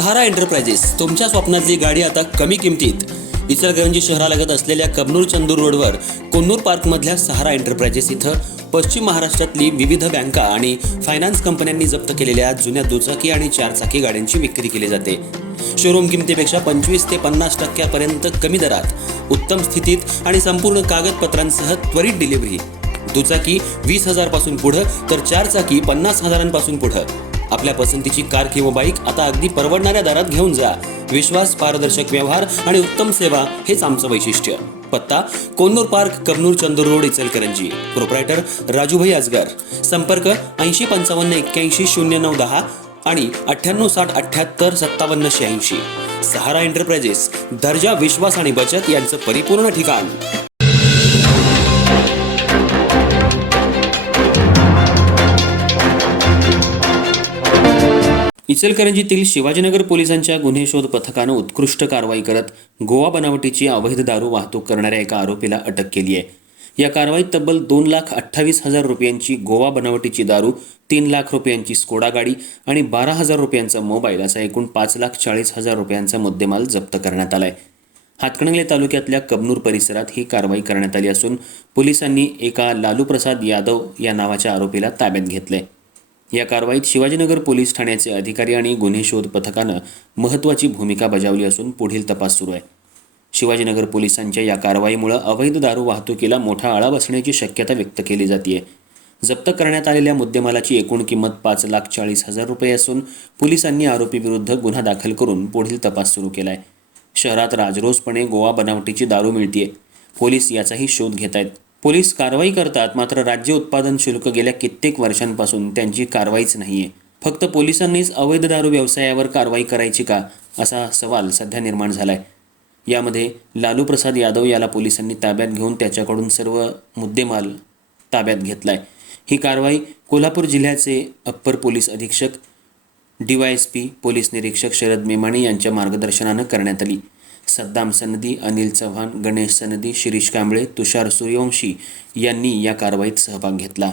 सहारा enterprises तुमच्या स्वप्नातली गाडी आता कमी किमतीत. इचलकरंजी शहरालगत असलेल्या कबनूर चंदूर रोडवर कोन्नूर पार्कमधल्या सहारा एंटरप्राइजेस इथं पश्चिम महाराष्ट्रातली विविध बँका आणि फायनान्स कंपन्यांनी जप्त केलेल्या जुन्या दुचाकी आणि चारचाकी गाड्यांची विक्री केली जाते. शोरूम किमतीपेक्षा 25 ते 50% कमी दरात, उत्तम स्थितीत आणि संपूर्ण कागदपत्रांसह त्वरित डिलिव्हरी. दुचाकी 20,000 पासून पुढे तर चारचाकी 50,000 पुढे. आपल्या पसंतीची कार किंवा बाईक आता अगदी परवडणाऱ्या दरात घेऊन जा. विश्वास, पारदर्शक व्यवहार आणि उत्तम सेवा हेच आमचं वैशिष्ट्य. पत्ता Konnur park, Kabnur Chandur road, Ichalkaranji. Proprietor Rajubhai Ajgar. संपर्क 8055810910 आणि 9860785786. सहारा एंटरप्राइजेस, दर्जा, विश्वास आणि बचत यांचं परिपूर्ण ठिकाण. इचलकरंजीतील शिवाजीनगर पोलिसांच्या गुन्हे शोध पथकानं उत्कृष्ट कारवाई करत गोवा बनावटीची अवैध दारू वाहतूक करणाऱ्या एका आरोपीला अटक केली आहे. या कारवाईत तब्बल 2,28,000 रुपयांची गोवा बनावटीची दारू, 3 लाख रुपयांची स्कोडा गाडी आणि 12,000 रुपयांचा मोबाईल असा एकूण 5,40,000 रुपयांचा मुद्देमाल जप्त करण्यात आलाय. हातकणंगले तालुक्यातल्या कबनूर परिसरात ही कारवाई करण्यात आली असून पोलिसांनी एका लालू प्रसाद यादव या नावाच्या आरोपीला ताब्यात घेतले. या कारवाईत शिवाजीनगर पोलीस ठाण्याचे अधिकारी आणि गुन्हे शोध पथकानं महत्त्वाची भूमिका बजावली असून पुढील तपास सुरू आहे. शिवाजीनगर पोलिसांच्या या कारवाईमुळे अवैध दारू वाहतुकीला मोठा आळा बसण्याची शक्यता व्यक्त केली जाते. जप्त करण्यात आलेल्या मुद्देमालाची एकूण किंमत 5,40,000 रुपये असून पोलिसांनी आरोपीविरुद्ध गुन्हा दाखल करून पुढील तपास सुरू केला आहे. शहरात राजरोसपणे गोवा बनावटीची दारू मिळतीये. पोलीस याचाही शोध घेत आहेत. पोलीस कारवाई करतात, मात्र राज्य उत्पादन शुल्क गेल्या कित्येक वर्षांपासून त्यांची कारवाईच नाहीये. फक्त पोलिसांनीच अवैध दारू व्यवसायावर कारवाई करायची का, असा सवाल सध्या निर्माण झालाय. यामध्ये लालू प्रसाद यादव याला पोलिसांनी ताब्यात घेऊन त्याच्याकडून सर्व मुद्देमाल ताब्यात घेतलाय. ही कारवाई कोल्हापूर जिल्ह्याचे अप्पर पोलीस अधीक्षक DYSP पोलीस निरीक्षक शरद मेमाणे यांच्या मार्गदर्शनानं करण्यात आली. सद्दाम सनदी, अनिल चव्हाण, गणेश सनदी, शिरीष कांबळे, तुषार सूर्यवंशी यांनी या कारवाईत सहभाग घेतला.